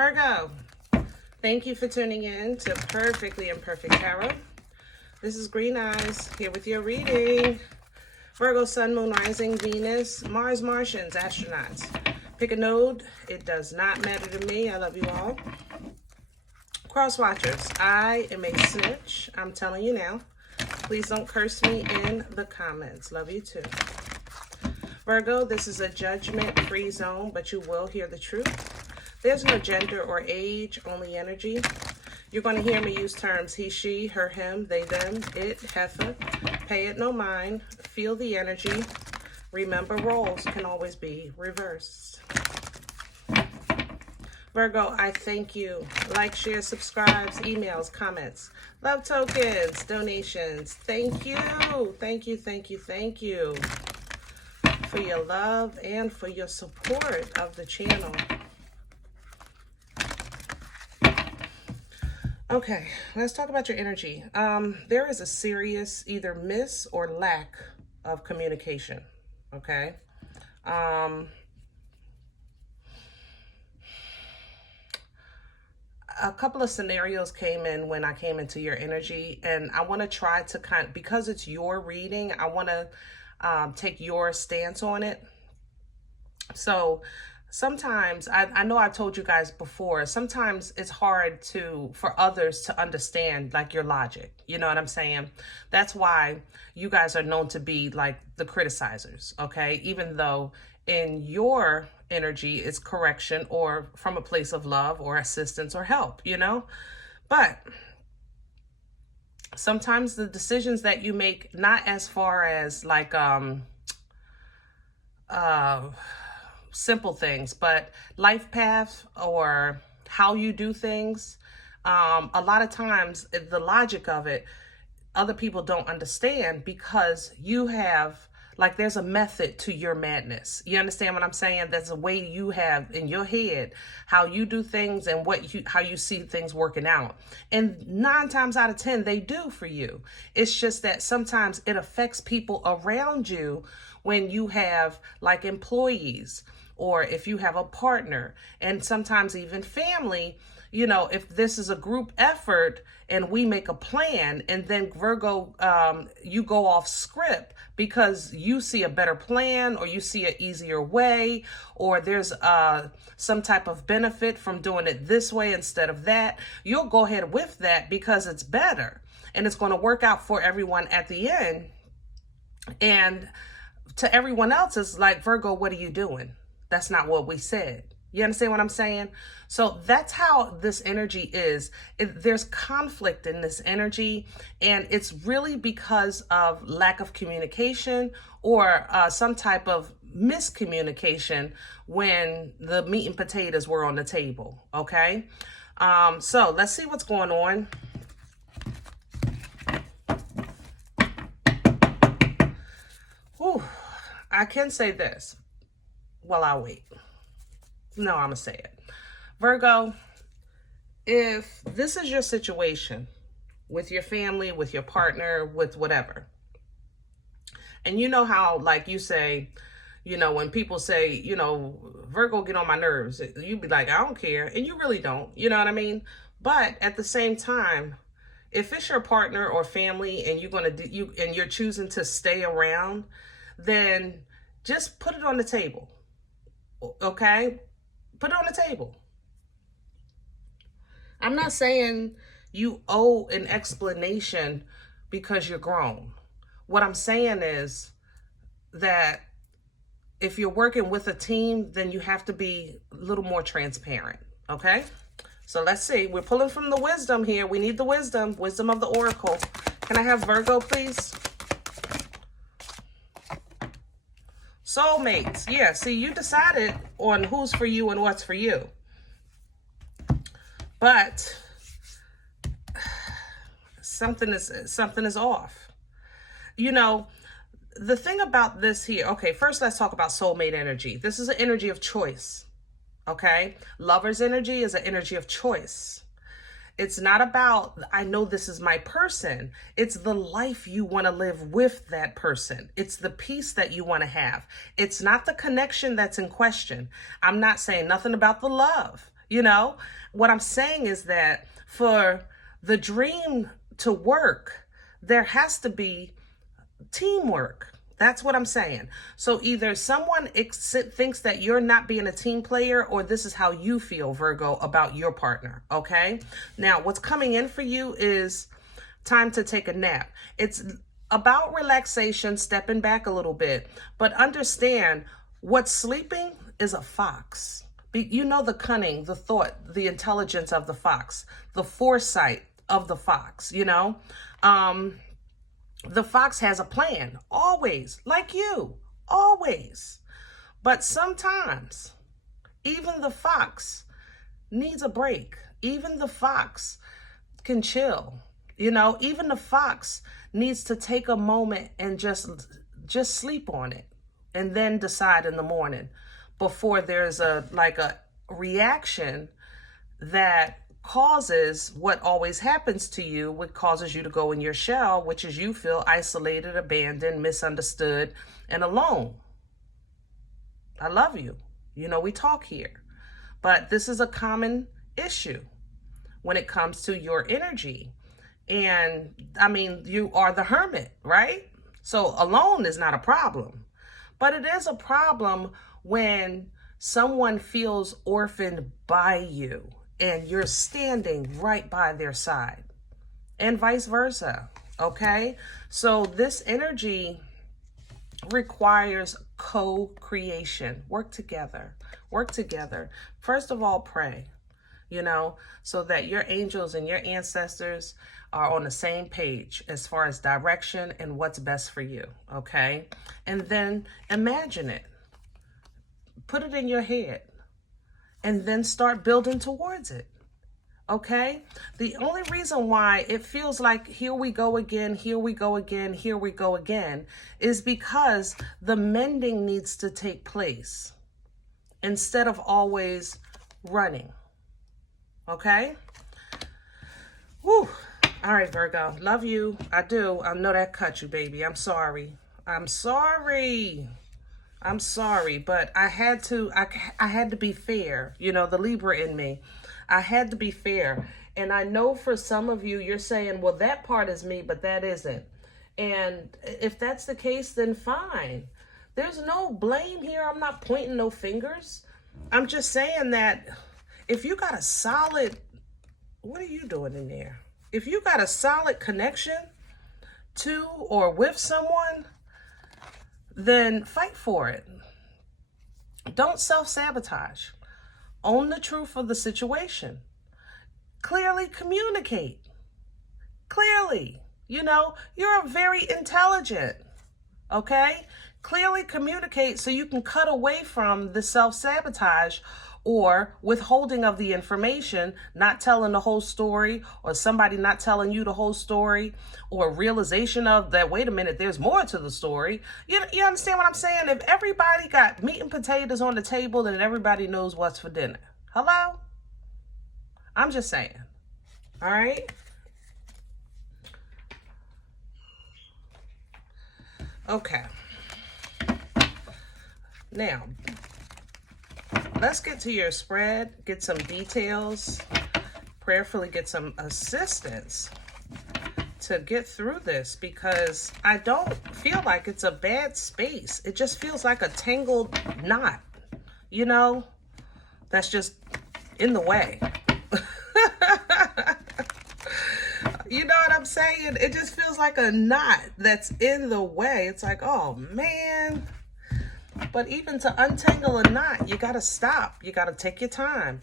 Virgo, thank you for tuning in to Perfectly Imperfect Tarot. This is Green Eyes here with your reading. Virgo, Sun, Moon, Rising, Venus, Mars, Martians, astronauts. Pick a node. It does not matter to me. I love you all. Cross watchers, I am a snitch. I'm telling you now. Please don't curse me in the comments. Love you too. Virgo, this is a judgment-free zone, but you will hear the truth. There's no gender or age, only energy. You're going to hear me use terms he, she, her, him, they, them, it, heifer. Pay it no mind. Feel the energy. Remember, roles can always be reversed. Virgo, I thank you. Like, share, subscribes, emails, comments, love tokens, donations. Thank you. Thank you, thank you, thank you for your love and for your support of the channel. Okay, let's talk about your energy. There is a serious either miss or lack of communication, okay? A couple of scenarios came in when I came into your energy, and I want to try to because it's your reading, I want to take your stance on it. So sometimes, I know I've told you guys before, sometimes it's hard for others to understand like your logic. You know what I'm saying? That's why you guys are known to be like the criticizers, okay? Even though in your energy it's correction or from a place of love or assistance or help, you know? But sometimes the decisions that you make, not as far as like simple things, but life path or how you do things, a lot of times the logic of it, other people don't understand because you have, like, there's a method to your madness. You understand what I'm saying? There's a way you have in your head how you do things and how you see things working out. And 9 times out of 10, they do for you. It's just that sometimes it affects people around you when you have like employees, or if you have a partner, and sometimes even family. You know, if this is a group effort and we make a plan, and then Virgo, you go off script because you see a better plan, or you see an easier way, or there's some type of benefit from doing it this way instead of that, you'll go ahead with that because it's better and it's going to work out for everyone at the end. And to everyone else, it's like, Virgo, what are you doing? That's not what we said. You understand what I'm saying? So that's how this energy is. There's conflict in this energy, and it's really because of lack of communication or some type of miscommunication when the meat and potatoes were on the table, okay? So let's see what's going on. Whew. I can say this. Well, I'll wait. No, I'm going to say it. Virgo, if this is your situation with your family, with your partner, with whatever, and you know how, like you say, you know, when people say, you know, Virgo, get on my nerves, you'd be like, I don't care. And you really don't. You know what I mean? But at the same time, if it's your partner or family and you're choosing to stay around, then just put it on the table. Okay? Put it on the table. I'm not saying you owe an explanation because you're grown. What I'm saying is that if you're working with a team, then you have to be a little more transparent. Okay? So let's see. We're pulling from the wisdom here. We need the wisdom. Wisdom of the oracle. Can I have Virgo, please? Soulmates. Yeah, see, you decided on who's for you and what's for you. But something is off. You know, the thing about this here, okay, first let's talk about soulmate energy. This is an energy of choice, okay? Lover's energy is an energy of choice. It's not about, I know this is my person. It's the life you want to live with that person. It's the peace that you want to have. It's not the connection that's in question. I'm not saying nothing about the love. You know, what I'm saying is that for the dream to work, there has to be teamwork. That's what I'm saying. So either someone thinks that you're not being a team player, or this is how you feel, Virgo, about your partner. Okay. Now, what's coming in for you is time to take a nap. It's about relaxation, stepping back a little bit, but understand what's sleeping is a fox. You know, the cunning, the thought, the intelligence of the fox, the foresight of the fox, you know. The fox has a plan, always, like you, always. But sometimes, even the fox needs a break. Even the fox can chill. You know, even the fox needs to take a moment and just sleep on it, and then decide in the morning, before there's a reaction that causes what always happens to you, what causes you to go in your shell, which is you feel isolated, abandoned, misunderstood, and alone. I love you. You know, we talk here. But this is a common issue when it comes to your energy. And I mean, you are the hermit, right? So alone is not a problem. But it is a problem when someone feels orphaned by you and you're standing right by their side, and vice versa. Okay. So this energy requires co-creation. Work together. First of all, pray, you know, so that your angels and your ancestors are on the same page as far as direction and what's best for you. Okay. And then imagine it, put it in your head, and then start building towards it. Okay. The only reason why it feels like here we go again, is because the mending needs to take place instead of always running. Okay. Whew. All right, Virgo. Love you. I do. I know that cut you, baby. I'm sorry. But I had to be fair. You know, the Libra in me. I had to be fair. And I know for some of you, you're saying, well, that part is me, but that isn't. And if that's the case, then fine. There's no blame here. I'm not pointing no fingers. I'm just saying that if you got a solid, what are you doing in there? If you got a solid connection to or with someone, then fight for it. Don't self-sabotage. Own the truth of the situation. Clearly communicate. Clearly, you know, you're very intelligent, okay? Clearly communicate so you can cut away from the self-sabotage or withholding of the information, not telling the whole story, or somebody not telling you the whole story, or realization of that, wait a minute, there's more to the story. You understand what I'm saying? If everybody got meat and potatoes on the table, then everybody knows what's for dinner. Hello? I'm just saying. All right? Okay. Now, let's get to your spread, get some details, prayerfully get some assistance to get through this, because I don't feel like it's a bad space. It just feels like a tangled knot, you know, that's just in the way. You know what I'm saying? It just feels like a knot that's in the way. It's like, oh man. But even to untangle a knot, you got to stop. You got to take your time.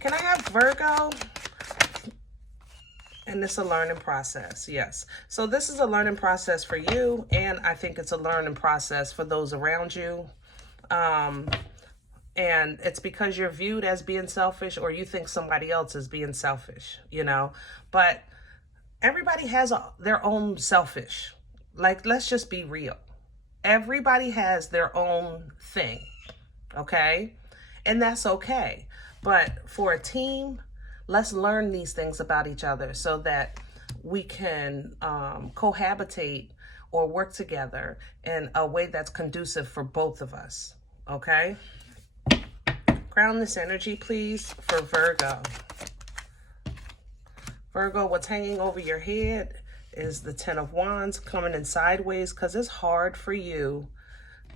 Can I have Virgo? And this is a learning process. Yes. So this is a learning process for you. And I think it's a learning process for those around you. And it's because you're viewed as being selfish, or you think somebody else is being selfish, you know. But everybody has their own selfish. Like, let's just be real. Everybody has their own thing, okay? And that's okay. But for a team, let's learn these things about each other so that we can cohabitate or work together in a way that's conducive for both of us, okay? Crown this energy, please, for Virgo. Virgo, what's hanging over your head is the Ten of Wands coming in sideways because it's hard for you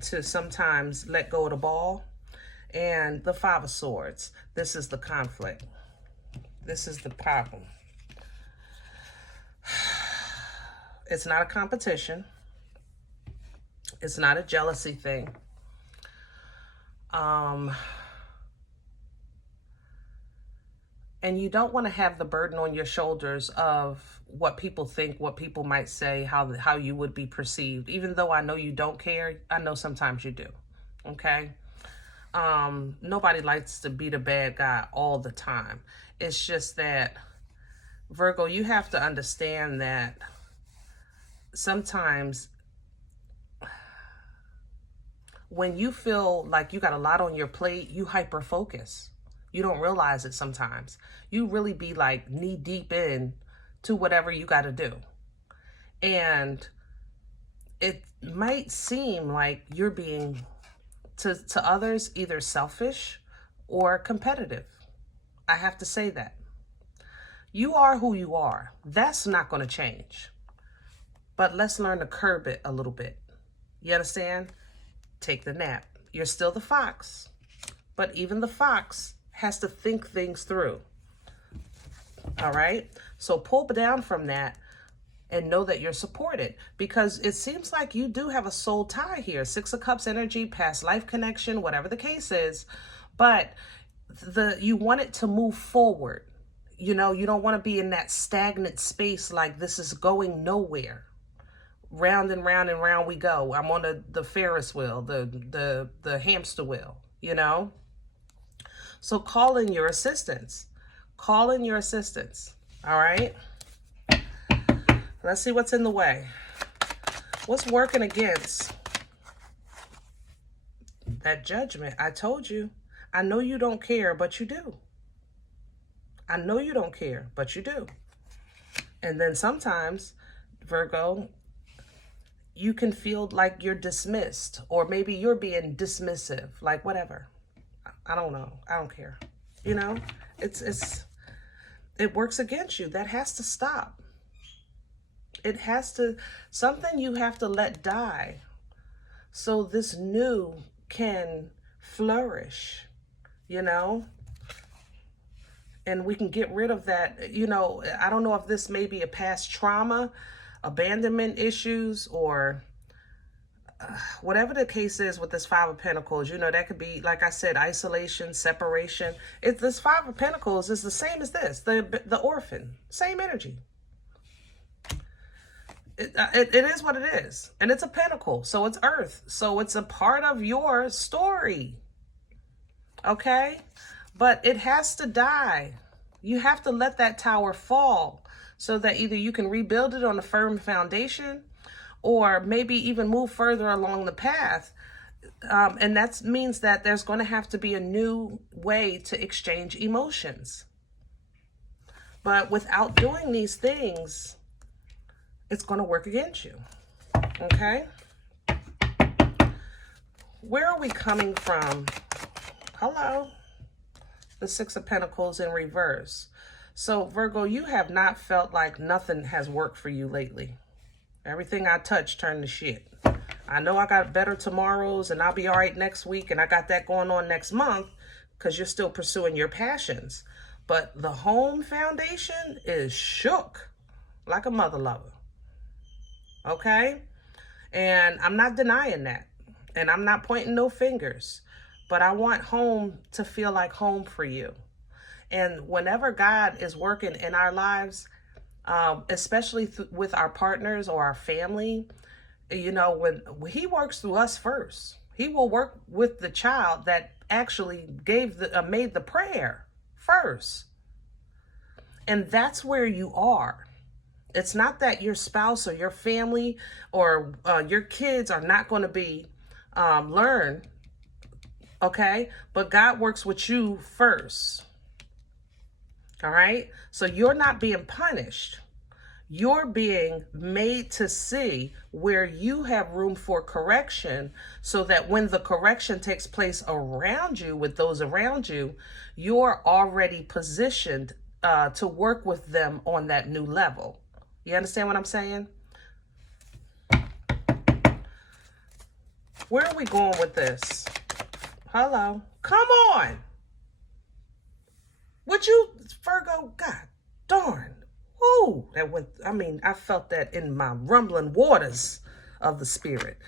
to sometimes let go of the ball. And the Five of Swords. This is the conflict. This is the problem. It's not a competition. It's not a jealousy thing. And you don't want to have the burden on your shoulders of what people think, what people might say, how you would be perceived. Even though I know you don't care, I know sometimes you do. Okay? Nobody likes to be the bad guy all the time. It's just that, Virgo, you have to understand that sometimes when you feel like you got a lot on your plate, you hyper focus. You don't realize it sometimes. You really be like knee deep in to whatever you got to do. And it might seem like you're being, to others, either selfish or competitive. I have to say that. You are who you are. That's not going to change. But let's learn to curb it a little bit. You understand? Take the nap. You're still the fox. But even the fox has to think things through. All right? So pull down from that and know that you're supported, because it seems like you do have a soul tie here. Six of Cups energy, past life connection, whatever the case is. But you want it to move forward. You know, you don't want to be in that stagnant space like this is going nowhere. Round and round and round we go. I'm on the Ferris wheel, the hamster wheel, you know? So call in your assistance. Call in your assistance. All right? Let's see what's in the way. What's working against that Judgment? I told you. I know you don't care, but you do. I know you don't care, but you do. And then sometimes, Virgo, you can feel like you're dismissed, or maybe you're being dismissive, like whatever. I don't know. I don't care. You know, it works against you. That has to stop. It has to, something you have to let die so this new can flourish, you know? And we can get rid of that, you know, I don't know if this may be a past trauma, abandonment issues, or whatever the case is with this Five of Pentacles. You know, that could be, like I said, isolation, separation. This Five of Pentacles is the same as this, the orphan, same energy. It is what it is. And it's a pentacle, so it's earth. So it's a part of your story. Okay? But it has to die. You have to let that tower fall so that either you can rebuild it on a firm foundation, or maybe even move further along the path. And that means that there's going to have to be a new way to exchange emotions. But without doing these things, it's going to work against you. Okay? Where are we coming from? Hello? The Six of Pentacles in reverse. So, Virgo, you have not felt like nothing has worked for you lately. Everything I touch turned to shit. I know I got better tomorrows and I'll be all right next week, and I got that going on next month because you're still pursuing your passions. But the home foundation is shook like a mother lover. Okay? And I'm not denying that. And I'm not pointing no fingers. But I want home to feel like home for you. And whenever God is working in our lives, especially with our partners or our family, you know, when he works through us first, he will work with the child that actually made the prayer first. And that's where you are. It's not that your spouse or your family or your kids are not going to be learn, okay? But God works with you first. All right? So you're not being punished. You're being made to see where you have room for correction, so that when the correction takes place around you, with those around you, you're already positioned to work with them on that new level. You understand what I'm saying? Where are we going with this? Hello? Come on! Would you, Virgo? God darn. Woo! That went, I felt that in my rumbling waters of the spirit.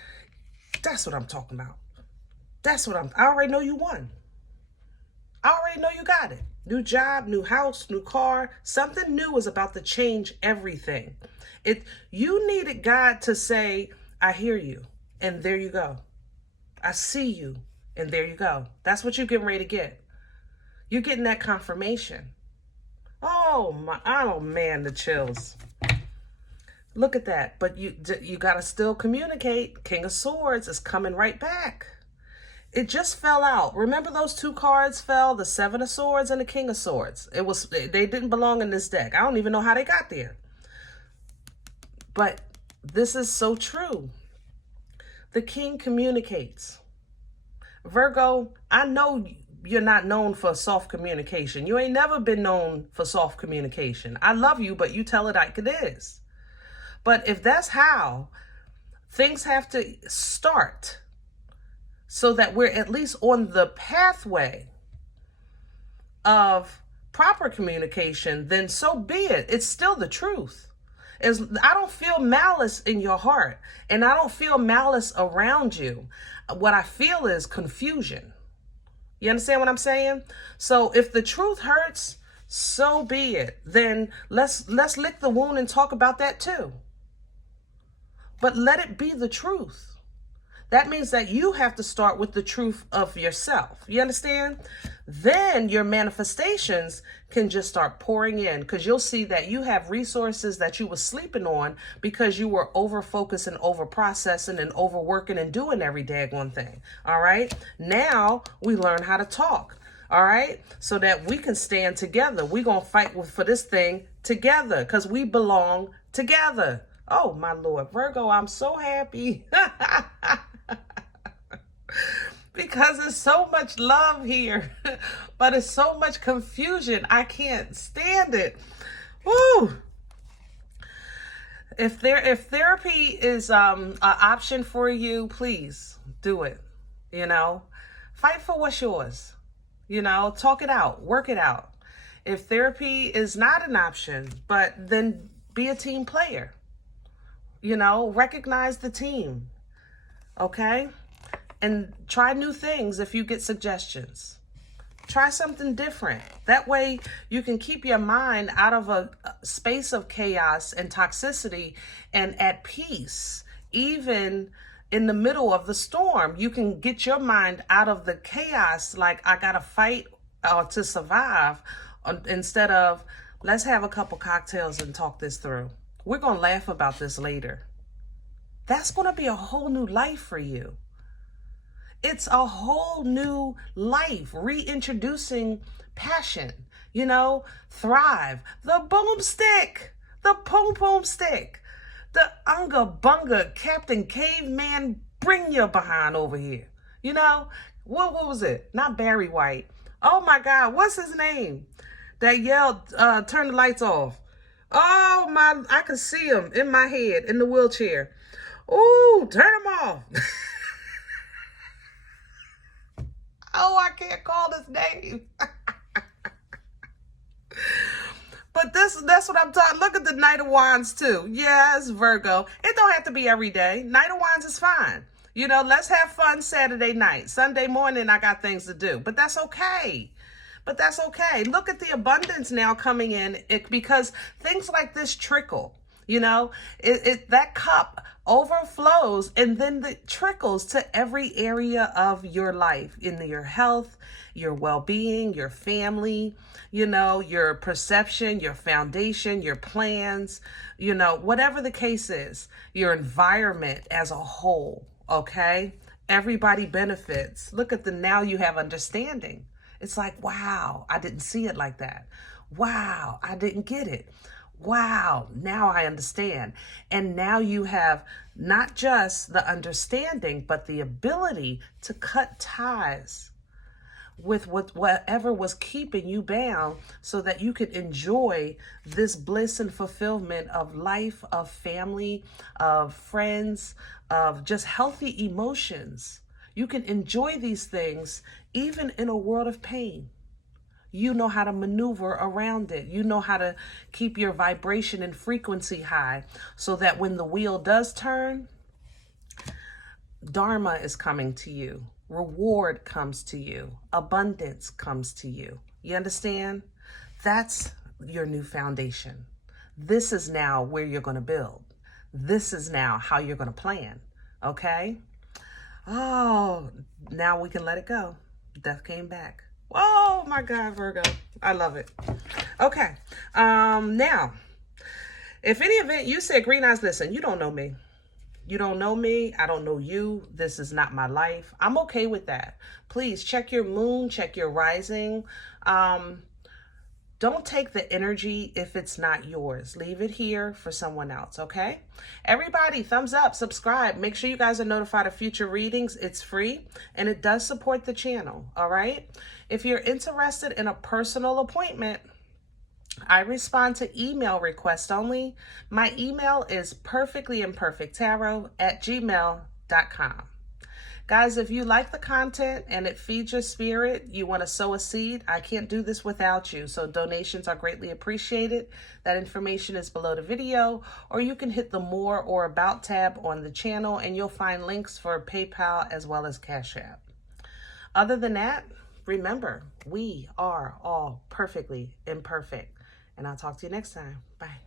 That's what I'm talking about. I already know you won. I already know you got it. New job, new house, new car. Something new is about to change everything. You needed God to say, I hear you, and there you go. I see you, and there you go. That's what you're getting ready to get. You're getting that confirmation. Oh man, the chills. Look at that. But you got to still communicate. King of Swords is coming right back. It just fell out. Remember those two cards fell? The Seven of Swords and the King of Swords. They didn't belong in this deck. I don't even know how they got there. But this is so true. The King communicates. Virgo, I know you're not known for soft communication. You ain't never been known for soft communication. I love you, but you tell it like it is. But if that's how, things have to start so that we're at least on the pathway of proper communication, then so be it. It's still the truth. I don't feel malice in your heart, and I don't feel malice around you. What I feel is confusion. You understand what I'm saying? So if the truth hurts, so be it. Then let's lick the wound and talk about that too. But let it be the truth. That means that you have to start with the truth of yourself. You understand? Then your manifestations can just start pouring in, because you'll see that you have resources that you were sleeping on because you were over-focused and over-processing and overworking and doing every daggone thing. All right? Now we learn how to talk. All right? So that we can stand together. We're going to fight for this thing together because we belong together. Oh, my Lord. Virgo, I'm so happy. Because there's so much love here, but it's so much confusion. I can't stand it. Woo! If therapy is an option for you, please do it. You know, fight for what's yours. You know, talk it out, work it out. If therapy is not an option, but then be a team player. You know, recognize the team. Okay? And try new things if you get suggestions. Try something different. That way you can keep your mind out of a space of chaos and toxicity and at peace. Even in the middle of the storm, you can get your mind out of the chaos, like I gotta fight to survive, instead of let's have a couple cocktails and talk this through. We're gonna laugh about this later. That's gonna be a whole new life for you. It's a whole new life, reintroducing passion, you know, thrive. The boomstick, the pom-pom stick, the unga bunga Captain Caveman, bring your behind over here. You know, what was it? Not Barry White. Oh my God, what's his name? That yelled, turn the lights off. Oh my, I can see him in my head in the wheelchair. Ooh, turn him off. Oh, I can't call his name. But that's what I'm talking. Look at the Knight of Wands too. Yes, Virgo. It don't have to be every day. Knight of Wands is fine. You know, let's have fun Saturday night. Sunday morning, I got things to do. But that's okay. Look at the abundance now coming in, because things like this trickle. You know, that cup overflows and then it trickles to every area of your life, in your health, your well-being, your family, you know, your perception, your foundation, your plans, you know, whatever the case is, your environment as a whole. Okay. Everybody benefits. Look at now you have understanding. It's like, wow, I didn't see it like that. Wow, I didn't get it. Wow, now I understand. And now you have not just the understanding, but the ability to cut ties with whatever was keeping you bound so that you could enjoy this bliss and fulfillment of life, of family, of friends, of just healthy emotions. You can enjoy these things even in a world of pain. You know how to maneuver around it. You know how to keep your vibration and frequency high so that when the wheel does turn, Dharma is coming to you. Reward comes to you. Abundance comes to you. You understand? That's your new foundation. This is now where you're going to build. This is now how you're going to plan. Okay? Oh, now we can let it go. Death came back. Oh my God, Virgo. I love it. Okay. Now, if any event you said, Green Eyes, listen, you don't know me. You don't know me. I don't know you. This is not my life. I'm okay with that. Please check your moon, check your rising. Don't take the energy if it's not yours. Leave it here for someone else, okay? Everybody, thumbs up, subscribe. Make sure you guys are notified of future readings. It's free, and it does support the channel, all right? If you're interested in a personal appointment, I respond to email requests only. My email is perfectlyimperfecttarot@gmail.com. Guys, if you like the content and it feeds your spirit, you want to sow a seed, I can't do this without you. So donations are greatly appreciated. That information is below the video, or you can hit the More or About tab on the channel and you'll find links for PayPal as well as CashApp. Other than that, remember, we are all perfectly imperfect. And I'll talk to you next time. Bye.